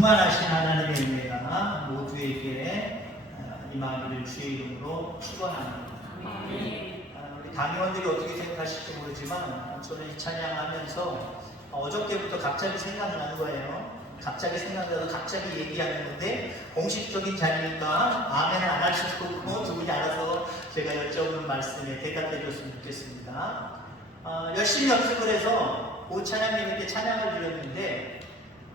충만하신 하나님의 은혜가 모두에게 임하기를 주의 이름으로 축원합니다. 우리 강의원들이 어떻게 생각하실지 모르지만 저는 이 찬양하면서 어저께부터 갑자기 생각나는 거예요. 갑자기 생각나서 갑자기 얘기하는 건데 공식적인 자리니까 아멘을 안 할 수도 없고 두 분이 알아서 제가 여쭤보는 말씀에 대답해 줬으면 좋겠습니다. 열심히 연습을 해서 오 찬양님에게 찬양을 드렸는데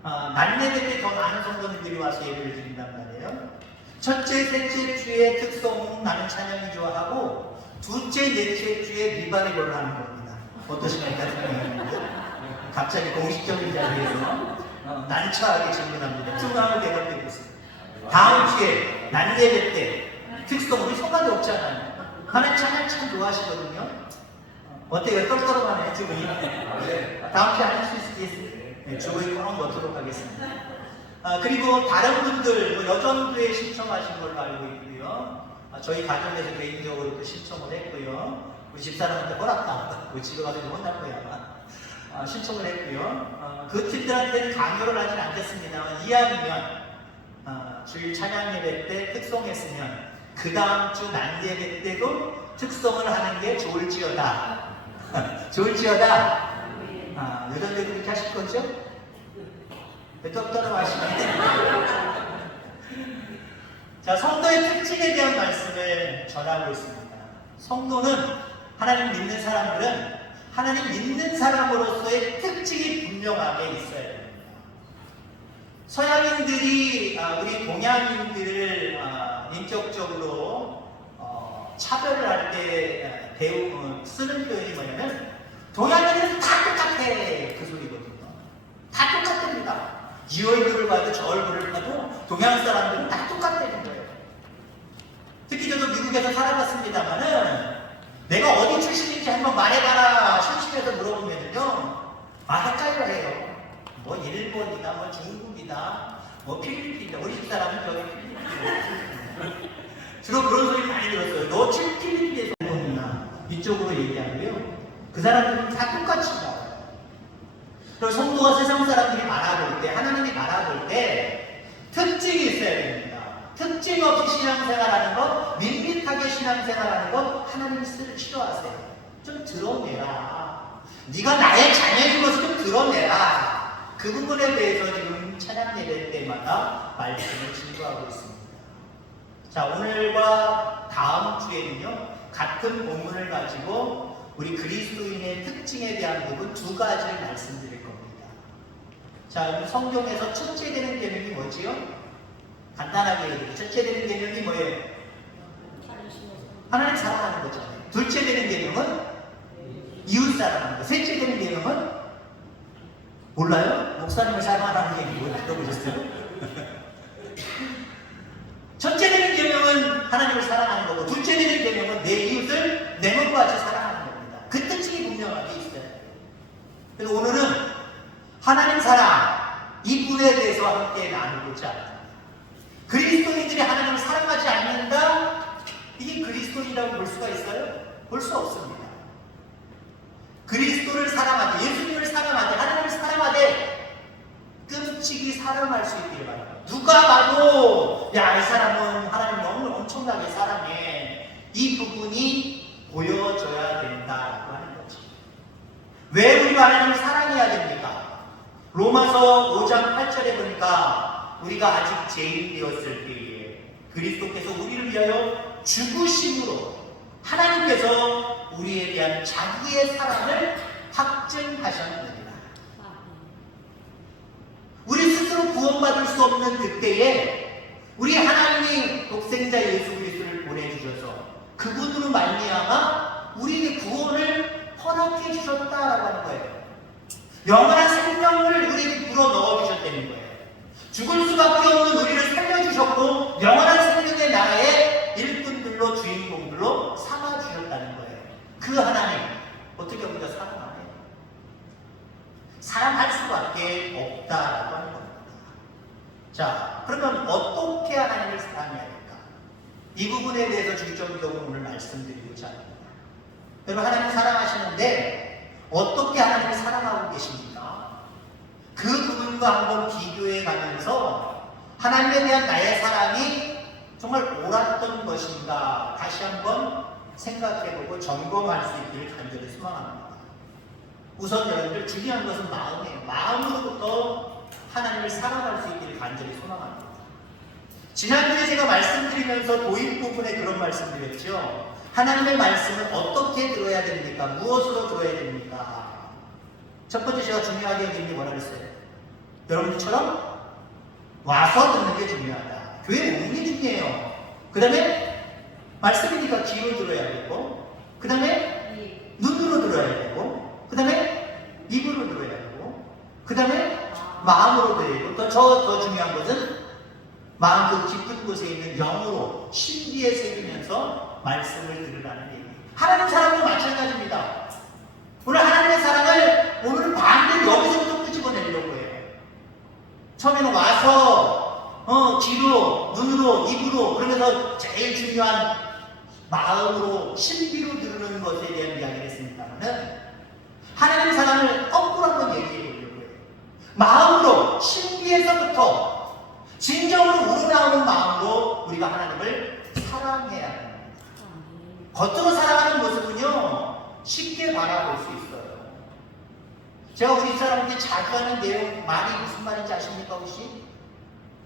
날 예배 때 더 많은 성도님들이 와서 예배를 드린단 말이에요. 첫째, 셋째 주의 특성은 나는 찬양이 좋아하고 둘째, 넷째 주에 리바이벌을 하는 겁니다. 어떠십니까? 갑자기 공식적인 자리에서 난처하게 질문합니다. 투명하게 대답해 보세요. 다음 주에 날 예배 때 특성 우리 성관이 없잖아요. 하나님 찬양 참 좋아하시거든요. 어때요? 떨떠름하네 두 분이. 다음 주에 하실 수 있겠어요? 네, 주보에 꼭 넣도록 하겠습니다. 그리고 다른 분들 여전부에 신청하신 걸로 알고 있고요. 저희 가정에서 개인적으로 또 신청을 했고요. 우리 집사람한테 허락도 안 받고 집에 가서 혼날 거야 아마. 신청을 했고요. 그 팀들한테는 강요를 하진 않겠습니다만 이왕이면 주일 찬양 예배 때 특송했으면 그 다음 주 난 예배 때도 특송을 하는 게 좋을지어다. 좋을지어다. 여전대도 그렇게 하실 거죠? 똑똑하게 하시면 자, 성도의 특징에 대한 말씀을 전하고 있습니다. 성도는 하나님 믿는 사람들은 하나님 믿는 사람으로서의 특징이 분명하게 있어야 됩니다. 서양인들이 우리 동양인들을 인격적으로 차별을 할 때 쓰는 표현이 뭐냐면 동양인은 다 똑같아 그 소리거든요. 다 똑같답니다. 이 얼굴을 봐도 저 얼굴을 봐도 동양 사람들은 다 똑같다는 거예요. 특히 저도 미국에서 살아봤습니다만은 내가 어디 출신인지 한번 말해봐라 심심해서 물어보면요 헷갈려 해요. 뭐 일본이다 뭐 중국이다 뭐 필리핀이다. 우리 집 사람은 저기 필리핀이에요. 주로 그런 소리 많이 들었어요. 너 필리핀에서 일본이나 이쪽으로 얘기하고요. 그 사람들은 다 똑같이 나와요. 그리고 성도가 세상 사람들이 바라볼 때 하나님이 바라볼 때 특징이 있어야 됩니다. 특징 없이 신앙생활하는 것, 밋밋하게 신앙생활하는 것 하나님이 싫어하세요. 좀 드러내라. 네가 나의 자녀인 것을 좀 드러내라. 그 부분에 대해서 지금 찬양 예배 때마다 말씀을 진도하고 있습니다. 자, 오늘과 다음 주에는요 같은 본문을 가지고 우리 그리스도인의 특징에 대한 부분 두 가지를 말씀드릴 겁니다. 자, 성경에서 첫째 되는 계명이 뭐지요? 간단하게 얘기해요. 첫째 되는 계명이 뭐예요? 하나님 사랑하는 거잖아요. 둘째 되는 계명은 이웃 사랑하는 거. 셋째 되는 계명은 몰라요? 목사님을 사랑하는 게 뭐예요? 들어보셨어요? 첫째 되는 계명은 하나님을 사랑하는 거고 둘째 되는 계명은 내 이웃을 내 몸과 같이 사랑하는 겁니다. 그 특징이 분명하게 있어야 돼요. 그래서 오늘은 하나님 사랑 이 부분에 대해서 함께 나누고자 합니다. 그리스도인들이 하나님을 사랑하지 않는다? 이게 그리스도인이라고 볼 수가 있어요? 볼 수 없습니다. 그리스도를 사랑하되 예수님을 사랑하되 하나님을 사랑하되 끔찍이 사랑할 수 있기를 바랍니다. 누가 봐도 야, 이 사람은 하나님을 엄청나게 사랑해. 이 부분이 보여져야 된다라고 하는 거지. 왜 우리가 하나님을 사랑해야 됩니까? 로마서 5장 8절에 보니까 우리가 아직 죄인되었을 때에 그리스도께서 우리를 위하여 죽으심으로 하나님께서 우리에 대한 자기의 사랑을 확증하셨느니라. 우리 스스로 구원받을 수 없는 그때에 우리 하나님이 독생자 예수 그리스도를 보내주셔서 그분으로 말미암아 우리에게 구원을 허락해 주셨다라고 하는 거예요. 영원한 생명을 우리에게 불어 넣어 주셨다는 거예요. 죽을 수밖에 없는 우리를 살려주셨고 영원한 생명의 나라의 일꾼들로 주인공들로 삼아 주셨다는 거예요. 그 하나님 어떻게 우리가 사랑하나요? 사랑할 수밖에 없다라고 하는 겁니다. 자, 그러면 어떻게 하나님을 사랑해야 될까? 이 부분에 대해서 중점적으로 오늘 말씀드리고자 합니다. 여러분, 하나님 사랑하시는데 어떻게 하나님을 사랑하고 계십니까? 그 부분을 분과 한번 비교해 가면서 하나님에 대한 나의 사랑이 정말 옳았던 것인가 다시 한번 생각해보고 점검할 수 있기를 간절히 소망합니다. 우선 여러분들 중요한 것은 마음이에요. 마음으로부터 하나님을 사랑할 수 있기를 간절히 소망합니다. 지난주에 제가 말씀드리면서 도입 부분에 그런 말씀드렸죠. 하나님의 말씀을 어떻게 들어야 됩니까? 무엇으로 들어야 됩니까? 첫 번째 제가 중요하게 여기는 게 뭐라 그랬어요? 여러분들처럼 와서 듣는 게 중요하다. 교회 오는 게 중요해요. 그 다음에 말씀이니까 귀로 들어야 되고, 그 다음에 눈으로 들어야 되고, 그 다음에 입으로 들어야 되고, 그 다음에 마음으로 들어야 되고, 더 중요한 것은 마음 그 깊은 곳에 있는 영으로 신비에 새기면서 말씀을 들으라는 얘기예요. 하나님 사랑도 마찬가지입니다. 오늘 하나님의 사랑을 오늘 반대로 여기서부터 끄집어내려고 해요. 처음에는 와서 귀로, 눈으로, 입으로 그러면서 제일 중요한 마음으로 신비로 들으는 것에 대한 이야기를 했습니다만은 하나님의 사랑을 거꾸로 한번 얘기해 보려고 해요. 마음으로 신비에서부터 진정으로 우러나오는 마음으로 우리가 하나님을 사랑해야 합니다. 겉으로 사랑하는 모습은요 쉽게 바라볼 수 있어요. 제가 우리 사람한테 자주 하는 내용 말이 무슨 말인지 아십니까 혹시?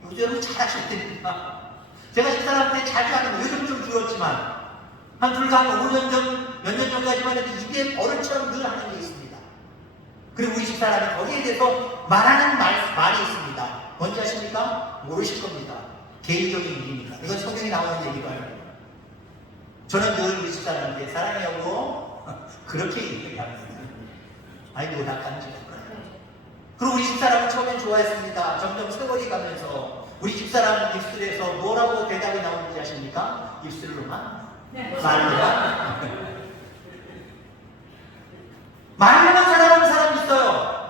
요즘은 잘 아실 테니까 제가 집사람한테 자주 하는 거 요즘 좀 줄었지만 한 불과 5년 전, 몇 년 전까지만 해도 입에 버릇처럼 늘 하는 게 있습니다. 그리고 우리 집사람이 거기에 대해서 말하는 말이 있습니다. 뭔지 아십니까? 모르실 겁니다. 개인적인 일입니다. 이건 성경에 나오는 얘기가 아니에요. 저는 늘 우리 집사람한테 사랑해요 그렇게 얘기합니다. 아이고 나 간지러워요. 그리고 우리 집사람은 처음엔 좋아했습니다. 점점 세월이 가면서 우리 집사람 입술에서 뭐라고 대답이 나오는지 아십니까? 입술로만? 말로만? 말로만 사랑하는 사람이 있어요.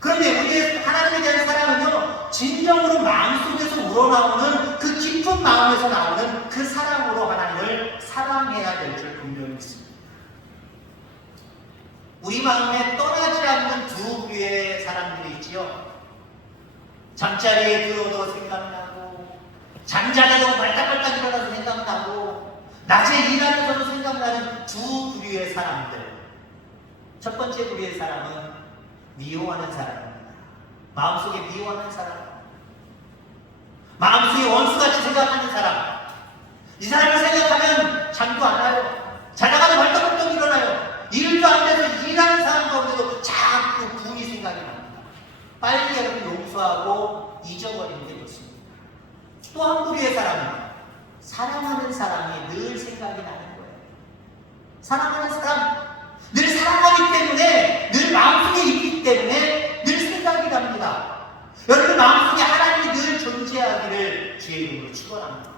그런데 우리의 하나님에 대한 사랑은요 진정으로 마음속에서 우러나오는 그 깊은 마음에서 나오는 그 사랑으로 하나님을 사랑해야 될 줄 분명히 믿습니다. 우리 마음에 떠나지 않는 두 부류의 사람들이 있지요. 잠자리에 들어도 생각나고 잠자리도 발딱발딱 일어나서 생각나고 낮에 일하면서도 생각나는 두 부류의 사람들. 첫 번째 부류의 사람은 미워하는 사람입니다. 마음속에 미워하는 사람, 마음속에 원수같이 생각하는 사람. 이 사람을 생각하면 잠도 안 와요. 자다가도 벌떡벌떡 일어나요. 일도 안 돼서 일하는 사람 가운데도 자꾸 분이 생각이 납니다. 빨리 여러분 용서하고 잊어버리는 게 좋습니다. 또 한 부류의 사람은 사랑하는 사람이 늘 생각이 나는 거예요. 사랑하는 사람, 늘 사랑하기 때문에, 늘 마음속에 있기 때문에 늘 생각이 납니다. 여러분 마음속에 하나님이 늘 존재하기를 주의 이름으로 축원합니다.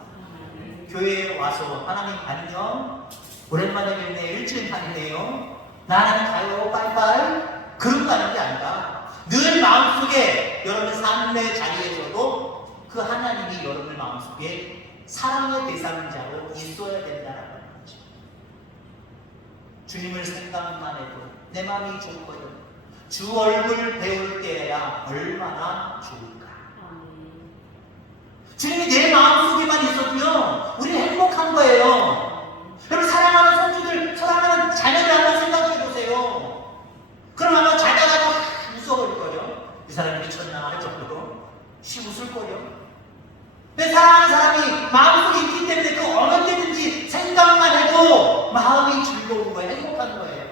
교회에 와서 하나님 안녕, 오랜만에 뵙네, 일주일 만이네요, 나는 가요, 빠이빠이, 그런 거 하는 게 아니라 늘 마음속에 여러분 삶의 자리에서도 그 하나님이 여러분의 마음속에 사랑의 대상자로 있어야 된다는 거죠. 주님을 생각만 해도 내 마음이 좋거든. 주 얼굴 배울 때야 얼마나 좋을까. 주님이 내 마음속에만 있어도요 우리 행복한 거예요. 여러분 사랑하는 손주들, 사랑하는 자녀들 한번 생각해 보세요. 그럼 아마 자다가도 무서워질 거죠. 이 사람이 미쳤나 할 정도로 쉬 웃을 거죠. 내 사랑하는 사람이 마음속에 있기 때문에 그 어느 때든지 생각만 해도 마음이 즐거운 거예요. 행복한 거예요.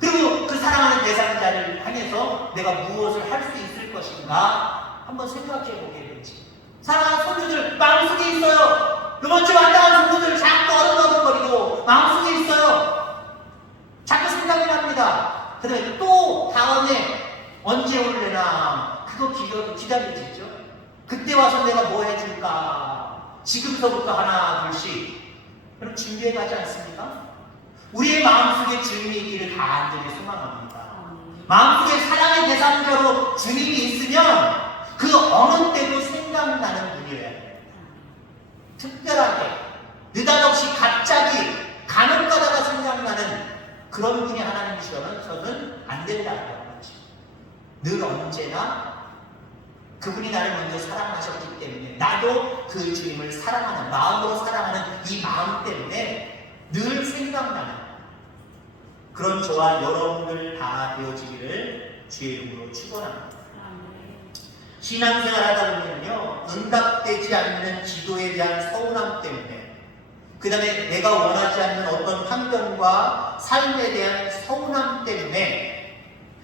그리고 그 사랑하는 대상자를 향해서 내가 무엇을 할 수 있을 것인가 한번 생각해 보게 되지. 사랑하는 손주들 마음속에 있어요. 이번 주 왔다 간 손주들 자꾸 어른어른거리고 마음속에 있어요. 자꾸 생각이 납니다. 그 다음에 또 다음에 언제 올래나 그거 기다려지죠. 그때 와서 내가 뭐 해줄까? 지금서부터 하나 둘씩 그럼 준비해 가지 않습니까? 우리의 마음속에 주님이 있기를 간절히 소망합니다. 마음속에 사랑의 대상자로 주님이 있으면 그 어느 때도 생각나는 분이어야 돼요. 특별하게 느닷없이 갑자기 간혹 가다가 생각나는 그런 분이 하나님이시라면 저는 안 된다고 하죠. 늘 언제나 그분이 나를 먼저 사랑하셨기 때문에 나도 그 주님을 사랑하는 마음으로 사랑하는 이 마음 때문에 늘 생각나는 그런 저와 여러분들 다 되어지기를 주의 이름으로 축원합니다. 신앙생활 하다 보면요 응답되지 않는 기도에 대한 서운함 때문에 그 다음에 내가 원하지 않는 어떤 환경과 삶에 대한 서운함 때문에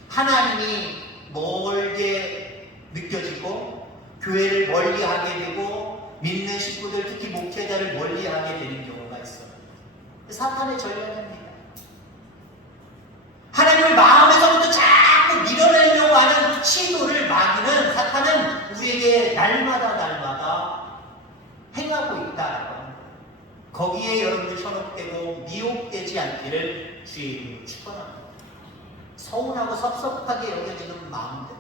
하나님이 멀게 느껴지고 교회를 멀리하게 되고 믿는 식구들 특히 목회자를 멀리하게 되는 경우가 있어요. 사탄의 전략입니다. 하나님을 마음에서부터 자꾸 밀어내려고 하는 시도를 마귀는 사탄은 우리에게 날마다 행하고 있다라고 합니다. 거기에 여러분들 현혹되고 미혹되지 않기를 주의 이름으로 축원합니다. 서운하고 섭섭하게 여겨지는 마음들.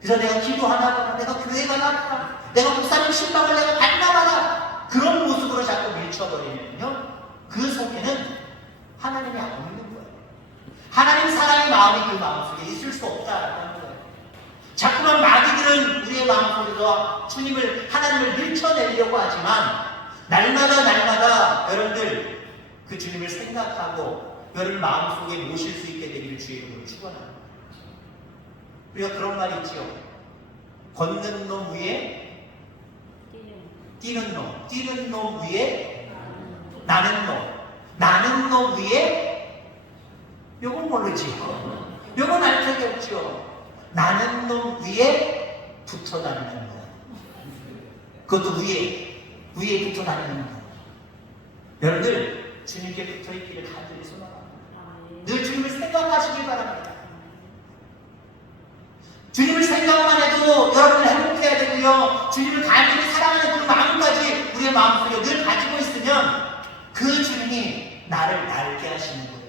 그래서 내가 기도하나 내가 교회 가나 내가 목사님 신방을 내가 반나마나 그런 모습으로 자꾸 밀쳐버리면요 그 속에는 하나님이 안 있는 거예요. 하나님 사랑의 마음이 그 마음속에 있을 수 없다라고 하는 거예요. 자꾸만 마귀들은 우리의 마음속에서 주님을 하나님을 밀쳐내려고 하지만 날마다 여러분들 그 주님을 생각하고 여러분 마음속에 모실 수 있게 되기를 주의 이름으로 축원합니다. 우리가 그런 말이 있지요. 걷는 놈 위에 뛰는 놈 위에 나는 놈 위에 요건 모르지요. 요건 알 적이 없죠. 나는 놈 위에 붙어 다니는 놈. 그것도 위에 붙어 다니는 놈. 여러분들 주님께 붙어 있기를 간절히 소망합니다. 늘 주님을 생각하시길 바랍니다. 주님을 생각만 해도 여러분은 행복해야 되고요. 주님을 간절히 사랑하는 그 마음까지 우리의 마음속에 늘 가지고 있으면 그 주님이 나를 날게 하시는 거예요.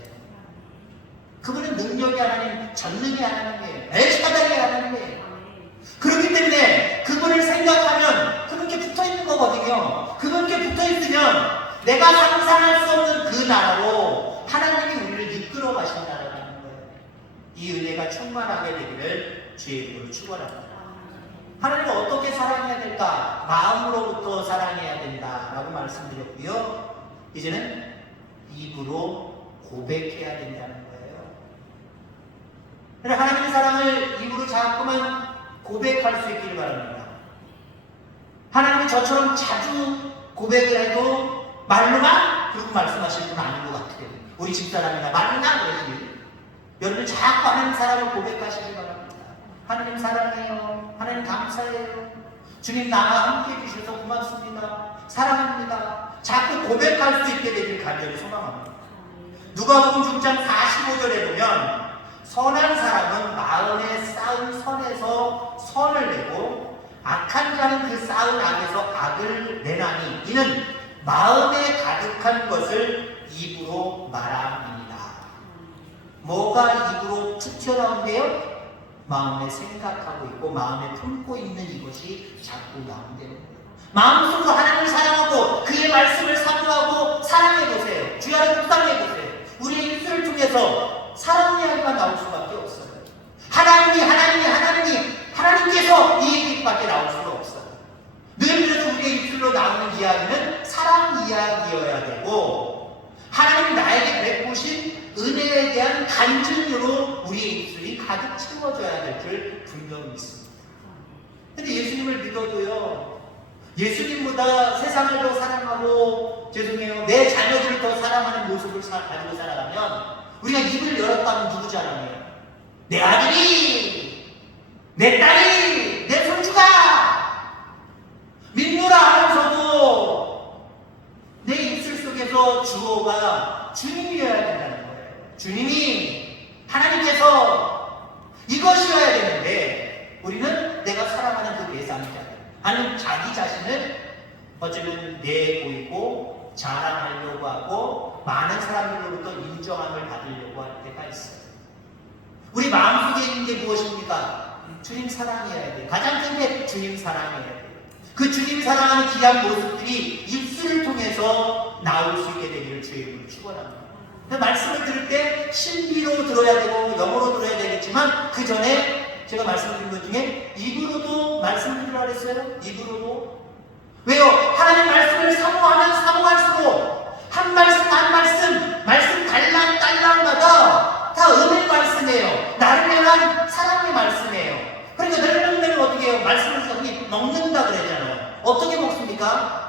그분은 능력이 하나님, 전능이 하나님이에요. 엘샤다이 하나님이에요. 그렇기 때문에 그분을 생각하면 그분께 붙어있는 거거든요. 그분께 붙어있으면 내가 상상할 수 없는 그 나라로 하나님이 우리를 이끌어 가신다라는 거예요. 이 은혜가 충만하게 되기를 주의 이름으로 축원합니다. 하나님을 어떻게 사랑해야 될까? 마음으로부터 사랑해야 된다라고 말씀드렸고요. 이제는 입으로 고백해야 된다는 거예요. 하나님의 사랑을 입으로 자꾸만 고백할 수 있기를 바랍니다. 하나님이 저처럼 자주 고백을 해도 말로만 그렇게 말씀하실 분은 아닌 것 같아요. 우리 집사람이나 말로나 그러지. 여러분 자꾸 하나님 사랑을 고백하시길 바랍니다. 하나님 사랑해요. 하나님 감사해요. 주님 나와 함께 해주셔서 고맙습니다. 사랑합니다. 자꾸 고백할 수 있게 되길 간절히 소망합니다. 누가복음 6장 45절에 보면 선한 사람은 마음에 쌓은 선에서 선을 내고 악한 자는 그 쌓은 악에서 악을 내나니 이는 마음에 가득한 것을 입으로 말함이니라. 뭐가 입으로 툭 튀어나온대요? 마음에 생각하고 있고 마음에 품고 있는 이것이 자꾸 나온다는 거예요. 마음속으로 하나님을 사랑하고 그의 말씀을 사모하고 사랑해보세요. 주의 안에 묵상해보세요. 우리의 입술을 통해서 사랑 이야기가 나올 수밖에 없어요. 하나님께서 이 얘기밖에 나올 수가 없어요. 늘 그래서 우리의 입술로 나오는 이야기는 사랑 이야기여야 되고 하나님이 나에게 베푸신 은혜에 대한 간증으로 우리의 입술이 가득 채워져야 될 줄 분명히 믿습니다. 근데 예수님을 믿어도요, 예수님보다 세상을 더 사랑하고, 죄송해요, 내 자녀들을 더 사랑하는 모습을 가지고 살아가면 우리가 입을 열었다면 누구 자랑해요? 내 아들이, 내 딸이, 내 손주가 믿노라 하면서도 내 입술 속에서 주어가 주님이어야 된다는 거예요. 주님이, 하나님께서 이것이어야 되는데 우리는 내가 사랑하는 그 내3자들 아니면 자기 자신을 어쩌면 내보이고 자랑하려고 하고 많은 사람들로부터 인정함을 받으려고 할 때가 있어요. 우리 마음속에 있는 게 무엇입니까? 주님 사랑해야 돼. 가장 큰 게 주님 사랑해야 돼. 그 주님 사랑하는 귀한 모습들이 입술을 통해서 나올 수 있게 되기를 주의 이름으로 축원합니다. 말씀을 들을 때 신비로 들어야 되고 영어로 들어야 되겠지만 되겠지만 그 전에 제가 말씀드린 것 중에 입으로도 말씀드리라고 했어요. 입으로도. 왜요? 하나님 말씀을 사모하면 사모할수록 한 말씀 한 말씀 달랑달랑마다 다 은혜의 말씀이에요. 나를 향한 사랑의 말씀이에요. 그러니까 늙는 어떻게 해요? 말씀을 먹는다 그랬잖아요. 어떻게 먹습니까?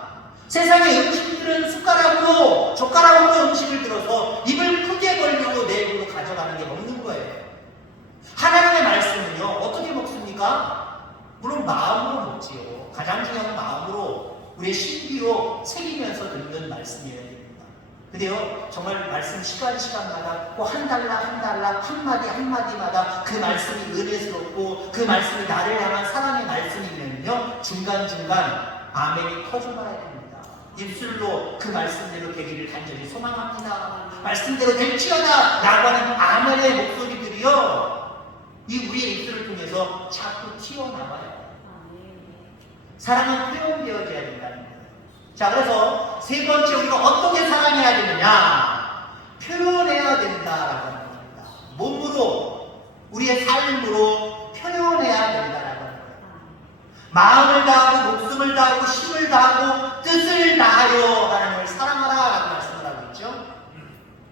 세상의 음식들은 숟가락으로 젓가락으로 음식을 들어서 입을 크게 벌리고 내 입으로 가져가는 게 먹는 거예요. 하나님의 말씀은요 어떻게 먹습니까? 물론 마음으로 먹지요. 가장 중요한 마음으로 우리의 신비로 새기면서 듣는 말씀이어야 됩니다. 근데요 정말 말씀 시간마다 한 달락 한마디 한마디마다 그 말씀이 은혜스럽고 그 말씀이 나를 향한 사랑의 말씀이면요 중간중간 아멘이 터져나야 됩니다. 입술로 그 말씀대로 되기를 간절히 소망합니다. 말씀대로 될지어다 라고 하는 아멘의 목소리들이요 이 우리의 입술을 통해서 자꾸 튀어나와요. 사랑은 표현되어져야 된다는 거예요. 자, 그래서 세 번째 우리가 어떻게 사랑해야 되느냐? 표현해야 된다라고 하는 겁니다. 몸으로 우리의 삶으로 표현해야 된다라고 하는 거예요. 마음을 다하고 목숨을 다하고 힘을 다하고 뜻을 다하여 하나님을 사랑하라 라고 말씀을 하고 있죠.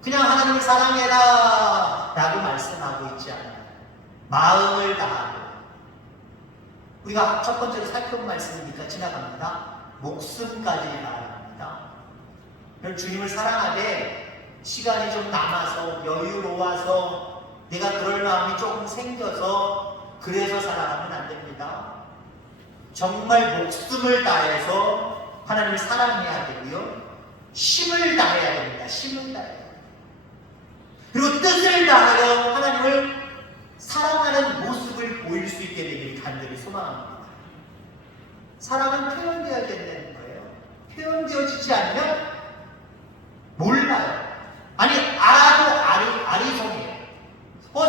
그냥 하나님을 사랑해라 라고 말씀하고 있지 않아요. 마음을 다하고 우리가 첫 번째로 살펴본 말씀이니까 지나갑니다. 목숨까지 다합니다. 주님을 사랑하되 시간이 좀 남아서 여유로워서 내가 그럴 마음이 조금 생겨서 그래서 사랑하면 안 됩니다. 정말 목숨을 다해서 하나님을 사랑해야 되고요. 힘을 다해야 됩니다. 힘을 다해야 됩니다. 그리고 뜻을 다하여 하나님을 사랑하는 모습을 보일 수 있게 되기를 간절히 소망합니다. 사랑은 표현되어야 된다는 거예요. 표현되어지지 않으면 몰라요. 아니 알아도 아리송해요.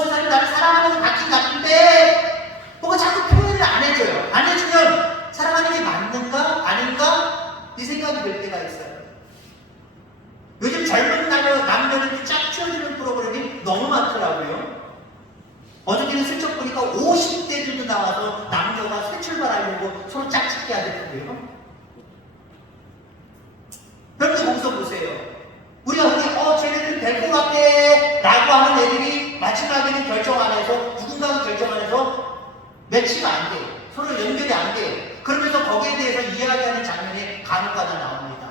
세상이 나를 사랑하는 것 같긴 같은데 뭔가 자꾸 표현을 안 해줘요. 안 해주면 사랑하는 게 맞는가 아닌가 이 생각이 들 때가 있어요. 요즘 젊은 남녀들 짝 지어주는 프로그램이 너무 많더라고요. 어저께는 슬쩍 보니까 50대들도 나와서 남녀가 새 출발하려고 서로 짝짓기 하더라고요. 여러분들 거기서 보세요. 우리가 쟤네들 될 것 같아 라고 하는 애들이 마지막에는 결정 안 해서 누군가가 결정 안 해서 매치가 안 돼요. 서로 연결이 안 돼요. 그러면서 거기에 대해서 이야기하는 장면이 간혹가다 나옵니다.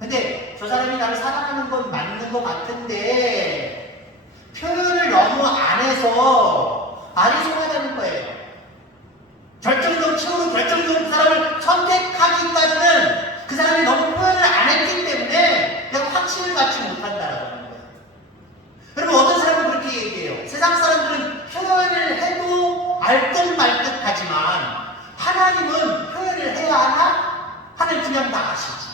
근데 저 사람이 나를 사랑하는 건 맞는 것 같은데 표현을 너무 안 해서 아리송하다는 거예요. 최후로 결정적인 그 사람을 선택하기까지는 그 사람이 너무 표현을 안 했기 때문에 내가 확신을 갖지 못한다라고 하는 거예요. 여러분 어떤 사람은 그렇게 얘기해요. 세상 사람들은 표현을 해도 알 듯 말 듯 하지만 하나님은 표현을 해야 하나? 하나님 그냥 다 아시지.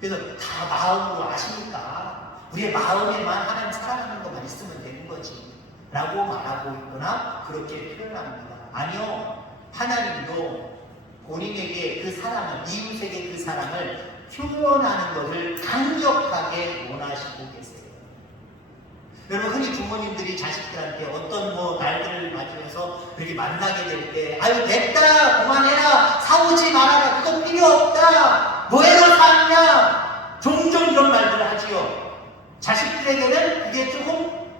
그래서 다 마음으로 아시니까 우리의 마음에만 하나님 사랑하는 것만 있으면 되는 거지 라고 말하고 있거나 그렇게 표현합니다. 아니요. 하나님도 본인에게 그 사랑을, 이웃에게 그 사랑을 표현하는 것을 강력하게 원하시고 계세요. 여러분 흔히 부모님들이 자식들한테 어떤 날들을 맞으면서 그렇게 만나게 될 때 아유 됐다 그만해라 사오지 말아라 그거 필요 없다 뭐해로 사냐 종종 이런 말들을 하지요. 자식들에게는 그게 조금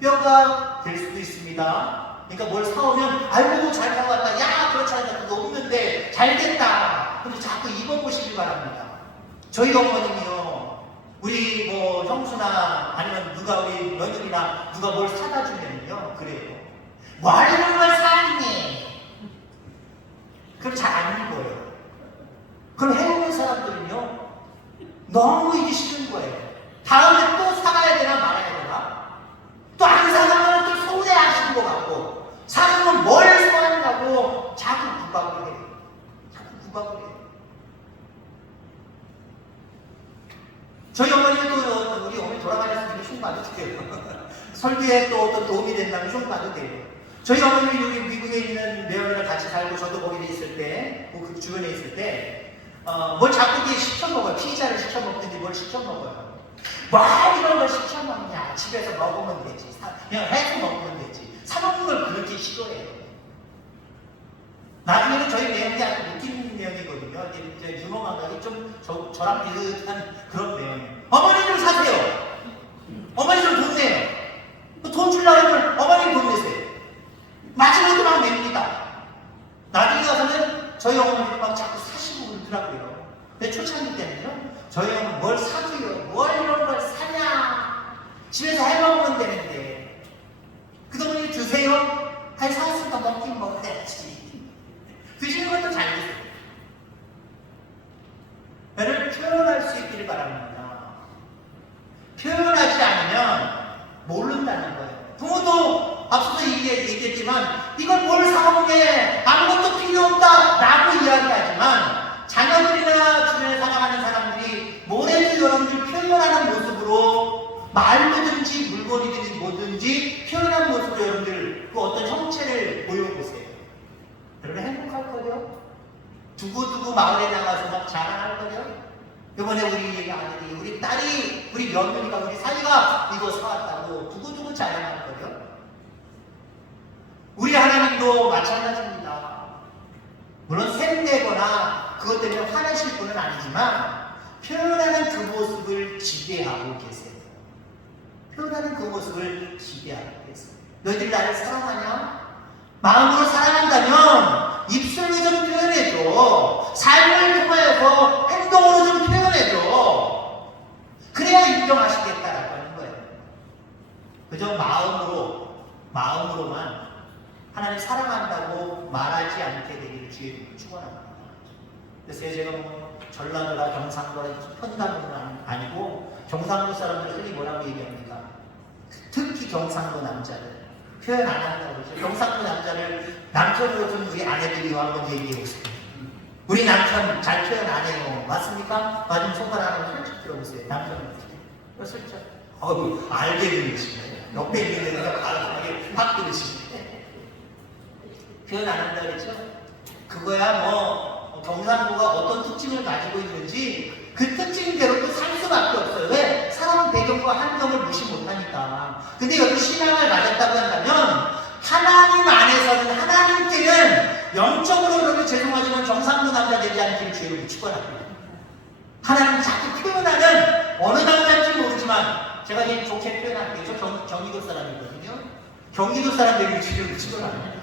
뼈가 될 수도 있습니다. 그러니까 뭘 사오면 아이고 잘 사왔다 야 그렇지 않다 그거 없는데 잘 됐다 그래서 자꾸 입어보시기 바랍니다. 저희 어머님이요 우리 형수나 아니면 누가 우리 며느리나 누가 뭘 사다 주면요 그래요. 뭘 이런 걸 샀니? 그럼 잘 안 입어요. 그럼 해오는 사람들은요 너무 이게 싫은 거예요. 다음에 또 사가야 되나 말아야 되나? 또 안 사가면 또 서운해하시는 것 같고 사람은 뭘 소화하냐고 자꾸 구박을 해요. 저희 어머니는 또 우리 어머니 돌아가셔서 되게 흉 봐도 돼요. 설교에 또 어떤 도움이 된다면 흉 봐도 돼요. 저희 어머님이 여기 미국에 있는 매형이랑 같이 살고 저도 거기에 있을 때, 그 주변에 있을 때, 뭘 자꾸 이렇게 시켜 먹어요. 피자를 시켜 먹든지 뭘 시켜 먹어요. 뭐 이런 걸 시켜 먹냐? 집에서 먹으면 되지. 그냥 해서 먹으면 되지. 사 먹는 싫어해요. 나중에는 저희 내용이 아주 웃긴 내용이거든요. 이제 유머 감각이 좀 저랑 비슷한 그런 내용이에요. 어머니 좀 사세요. 어머니 좀 돈 내요. 돈 주려고 하면 어머니 돈 내세요. 마지막에 막 냅니다. 나중에 가서는 저희 어머니가 막 자꾸 사시고 그러더라고요. 근데 초창기 때는요, 저희 어머니 뭘 사줘요? 뭘 이런 걸 사냐? 집에서 해먹으면 되는데. 그 돈을 주세요? 아니, 사왔으니까 먹긴 먹어야지. 드시는 것도 잘 드세요. 나를 표현할 수 있기를 바랍니다. 표현하지 않으면 모른다는 거예요. 부모도 앞서서 얘기했지만 이걸 뭘 사온 게 아무것도 필요 없다 라고 이야기하지만 자녀들이나 주변에 살아가는 사람들이 뭐래도 여러분들 표현하는 모습으로 말로든지 물건이든지 뭐든지 표현하는 모습으로 여러분들 그 어떤 형체를 보여보세요. 여러분 행복할 거죠? 두고두고 마을에 나가서 막 자랑할 거죠? 이번에 우리 아들이, 우리 딸이, 우리 며느리가, 우리 사위가 이거 사왔다고 두고두고 자랑할 거예요. 우리 하나님도 마찬가지입니다. 물론 샘내거나 그것 때문에 화내실 분은 아니지만 표현하는 그 모습을 지배하고 계세요. 표현하는 그 모습을 지배하고 계세요. 너희들이 나를 사랑하냐? 마음으로 사랑한다면 입술로 좀 표현해줘. 삶을 통하여서 행동으로 좀 표현해줘. 그래야 인정하시겠다라고 하는 거예요. 그저 마음으로만 하나님 사랑한다고 말하지 않게 되기를 주의 축원합니다. 그래서 제가 전라도나 경상도나 편담은 아니고 경상도 사람들 흔히 뭐라고 얘기합니까? 특히 경상도 남자들 표현 안 한다고 그러죠. 경상도 남자를 남편으로 좀 우리 아내들이 한번 얘기해 보세요. 우리 남편 잘 표현 안 해요. 맞습니까? 맞으면 손가락 한번 슬쩍 들어보세요. 남편은 슬쩍. 알게 들으시네. 옆에 있는 애가 가르치게 확 들으시네. 표현 안 한다 그랬죠? 그거야 경상도가 어떤 특징을 가지고 있는지 그 특징대로 또 살 수밖에 없어요. 왜? 사람 배경과 환경을 무시 못하니까. 근데 여기 신앙을 가졌다고 한다면 하나님 안에서는 하나님께는 영적으로는 죄송하지만 경상도 남자 되지 않기를 주의를 축원합니다. 하나님 자꾸 표현하는 어느 남자인지 모르지만 제가 제일 좋게 표현할게요. 저 경기도 사람이거든요. 경기도 사람들이 주의를 축원합니다.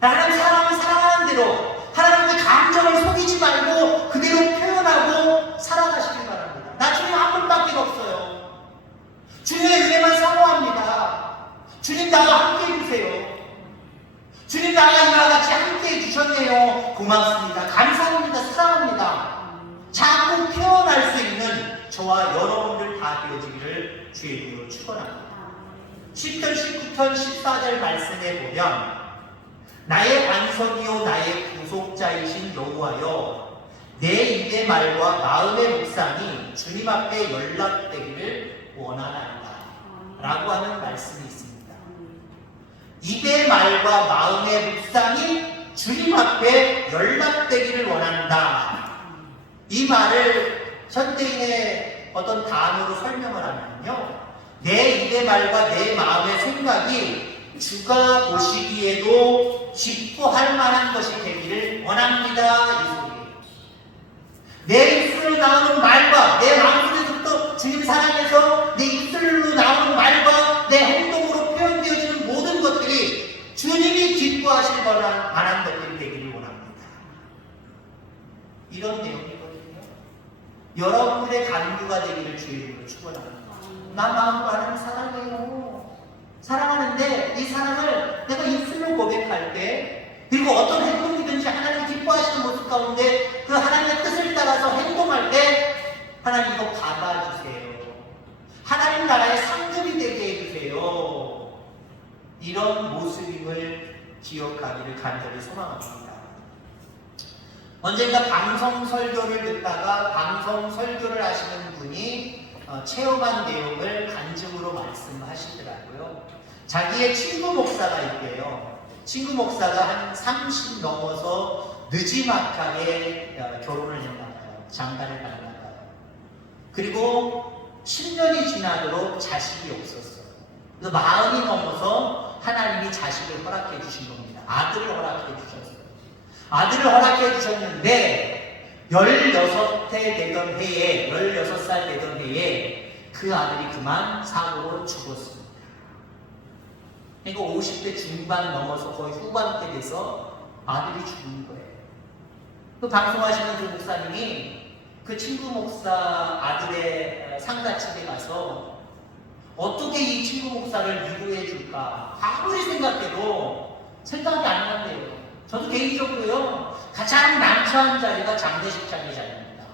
하나님 사람을 사랑하는 대로 하나님의 감정을 속이지 말고 그대로 표현하고 살아가시길 바랍니다. 나 주님 한 분밖에 없어요. 주님의 은혜만 사모합니다. 주님 나와 함께 해주세요. 주님 나와 이와 같이 함께 해주셨네요. 고맙습니다. 감사합니다. 사랑합니다. 자꾸 표현할 수 있는 저와 여러분들 다 되어지기를 주의 이름으로 축원합니다. 10편, 19편, 14절 말씀에 보면 나의 반석이요 나의 구속자이신 여호와여 내 입의 말과 마음의 묵상이 주님 앞에 연락되기를 원하나이다 라고 하는 말씀이 있습니다. 입의 말과 마음의 묵상이 주님 앞에 연락되기를 원한다. 이 말을 현대인의 어떤 단어로 설명을 하면요, 내 입의 말과 내 마음의 생각이 주가 보시기에도 기뻐할 만한 것이 되기를 원합니다. 이 소리예요. 내 입술로 나오는 말과 내 마음속에서부터 주님 사랑해서 내 입술로 나오는 말과 내 행동으로 표현되어지는 모든 것들이 주님이 기뻐하실 만한 것들이 되기를 원합니다. 이런 내용이거든요. 여러분들의 간구가 되기를 주님으로 축원합니다. 나 마음으로 하나님 사랑해요. 사랑하는데 이 사랑을 내가 입술로 고백할 때 그리고 어떤 행동이든지 하나님이 기뻐하시는 모습 가운데 그 하나님의 뜻을 따라서 행동할 때 하나님 이거 받아주세요. 하나님 나라의 상급이 되게 해주세요. 이런 모습임을 기억하기를 간절히 소망합니다. 언젠가 방송 설교를 듣다가 방송 설교를 하시는 분이 체험한 내용을 간증으로 말씀하시더라고요. 자기의 친구 목사가 있대요. 친구 목사가 한 30 넘어서 늦지막하게 결혼을 했나봐요. 장가를 갔나봐요. 그리고 10년이 지나도록 자식이 없었어요. 그래서 마흔이 넘어서 하나님이 자식을 허락해 주신 겁니다. 아들을 허락해 주셨어요. 아들을 허락해 주셨는데 16살 되던 해에 그 아들이 그만 사고로 죽었습니다. 그러니까 50대 중반 넘어서 거의 후반 때 돼서 아들이 죽은 거예요. 그 방송하시는 그 목사님이 그 친구 목사 아들의 상가집에 가서 어떻게 이 친구 목사를 위로해 줄까 아무리 생각해도 생각이 안 난대요. 저도 개인적으로요 가장 난처한 자리가 장례식장의 자리입니다.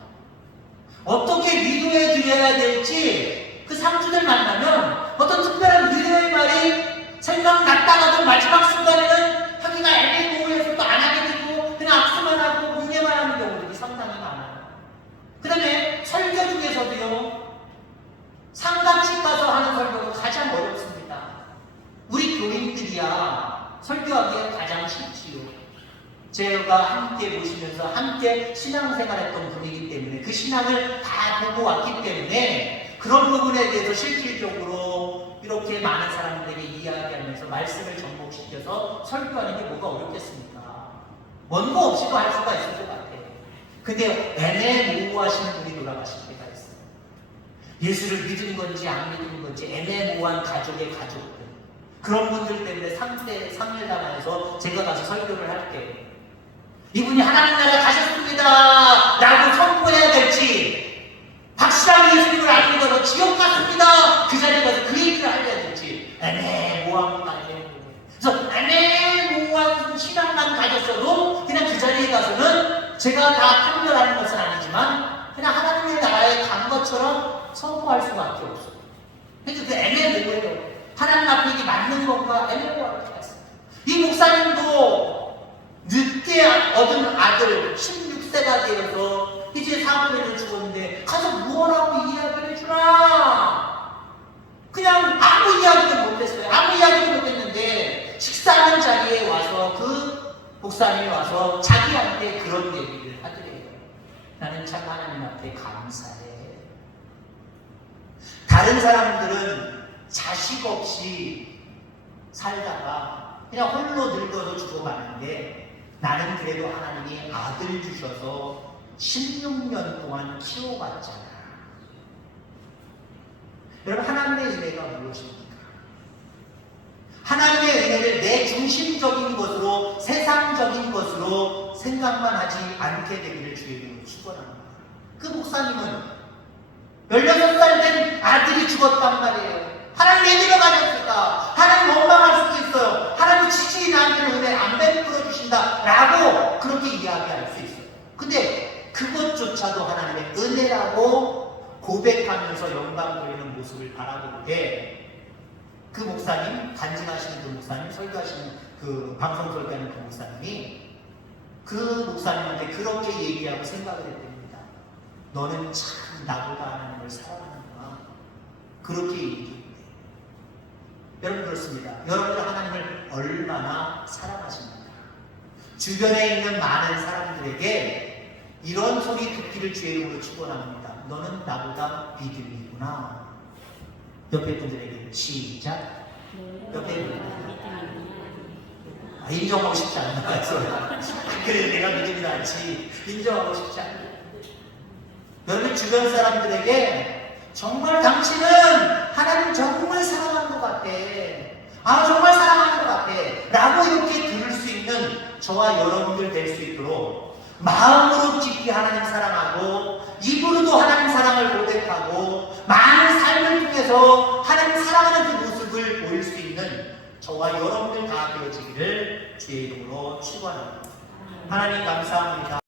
어떻게 위로해 드려야 될지 그 상주들 만나면 어떤 특별한 위로의 말이 생각났다가도 마지막 순간에는 하기가 애매모호해서 또 안 하게 되고 그냥 악수만 하고 묵념만 하는 경우들이 상당히 많아요. 그 다음에 설교 중에서도요 상가집 가서 하는 설교가 가장 어렵습니다. 우리 교인들이야 설교하기에 가장 쉽지요. 제가 함께 모시면서 함께 신앙생활했던 분이기 때문에 그 신앙을 다 보고 왔기 때문에 그런 부분에 대해서 실질적으로 이렇게 많은 사람들에게 이야기하면서 말씀을 접목시켜서 설교하는 게 뭐가 어렵겠습니까? 원고 없이도 할 수가 있을 것 같아요. 근데 애매모호하신 분이 돌아가실 때가 있어요. 예수를 믿은 건지 안 믿은 건지 애매모호한 가족의 가족들, 그런 분들 때문에 상을 당해서 제가 가서 설교를 할게요. 이분이 하나님 나라 가셨습니다 라고 선포해야 될지, 확실하게 예수님을 안 믿어서 지옥 갔습니다 그 자리에 가서 그 얘기를 해야 될지 애매모호합니다. 그래서 애매모호한 신앙만 가졌어도 그냥 그 자리에 가서는 제가 다 판별하는 것은 아니지만 그냥 하나님의 나라에 간 것처럼 선포할 수밖에 없어요. 그래서 그 애매모호해요. 하나님 앞에 이게 맞는 건가 애매모호할 때가 있어요. 이 목사님도 늦게 얻은 아들 16세가 되어서 이제 사고에서 죽었는데 가서 무엇하고 이야기를 해주라. 그냥 아무 이야기도 못했어요. 아무 이야기도 못했는데 식사하는 자리에 와서 그 목사님이 와서 자기한테 그런 얘기를 하더래요. 나는 참 하나님 앞에 감사해. 다른 사람들은 자식 없이 살다가 그냥 홀로 늙어서 죽어가는데 나는 그래도 하나님이 아들 주셔서 16년 동안 키워봤잖아. 여러분, 하나님의 은혜가 무엇입니까? 하나님의 은혜를 내 중심적인 것으로, 세상적인 것으로 생각만 하지 않게 되기를 주의 이름으로 축원합니다. 그 목사님은 16살 된 아들이 죽었단 말이에요. 하나님 왜 데려가셨을까? 하나님 원망할 수도 있어요. 하나님 지지히 나한테는 은혜 안 베풀어 주신다 라고 그렇게 이야기할 수 있어요. 근데 그것조차도 하나님의 은혜라고 고백하면서 영광 돌리는 모습을 바라볼 때 그 목사님, 간증하시는 그 목사님, 설교하시는 그 방송 설교하는 그 목사님이 그 목사님한테 그렇게 얘기하고 생각을 했답니다. 너는 참 나보다 하나님을 사랑하는구나. 그렇게 얘기해요. 여러분, 그렇습니다. 여러분은 하나님을 얼마나 사랑하십니까? 주변에 있는 많은 사람들에게 이런 소리 듣기를 주의 이름으로 축원합니다. 너는 나보다 믿음이구나. 옆에 분들에게 시작. 옆에 분들에게 인정하고 싶지 않나 봐요. 그래, 내가 믿음이 낫지. 인정하고 싶지 않나. 여러분, 주변 사람들에게 정말 당신은 하나님 정말 사랑하는 것 같아. 아, 정말 사랑하는 것 같아 라고 이렇게 들을 수 있는 저와 여러분들 될 수 있도록 마음으로 깊이 하나님 사랑하고 입으로도 하나님 사랑을 고백하고 많은 삶을 통해서 하나님 사랑하는 그 모습을 보일 수 있는 저와 여러분들 다 되어지기를 주의 이름으로 축원합니다. 하나님 감사합니다.